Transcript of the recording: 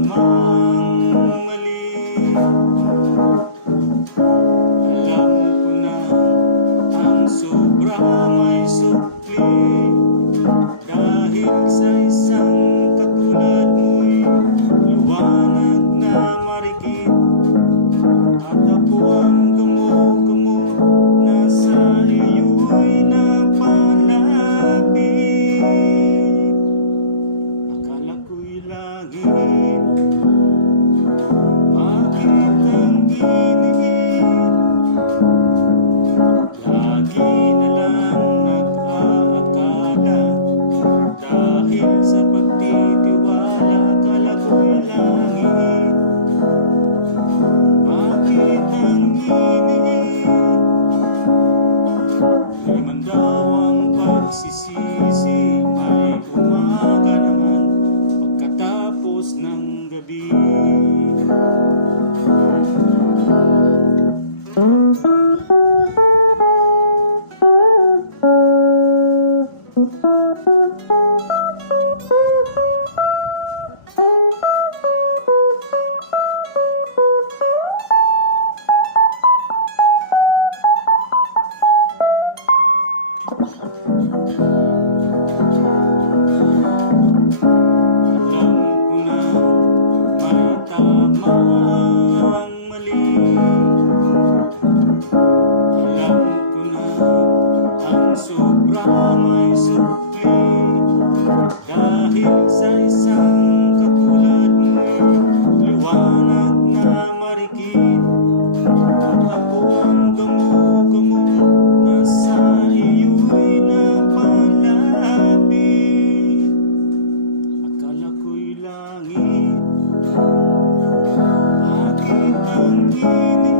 tama ang mali. Alam ko na ang sobra may sukli. Dahil sa isang katulad mo'y liwanag na marikit. At ako ang gamo-gamo na sa iyo'y napalapit. Akala ko'y langit, bakit ang init? Lagi na lang nag-aakala. Dahil sa pagtitiwala, akala ko'y langit, bakit ang init? Di man daw ang pagsisisi, may umaga naman pagkatapos ng gabi. Alam ko na may tama ang mali. Alam ko na ang sobra may sukli. Dahil sa isang katulad mo'y liwanag na marikit. At ako ang gamo-gamo na sa iyo'y napalapit. Akala ko'y langit, bakit ang init?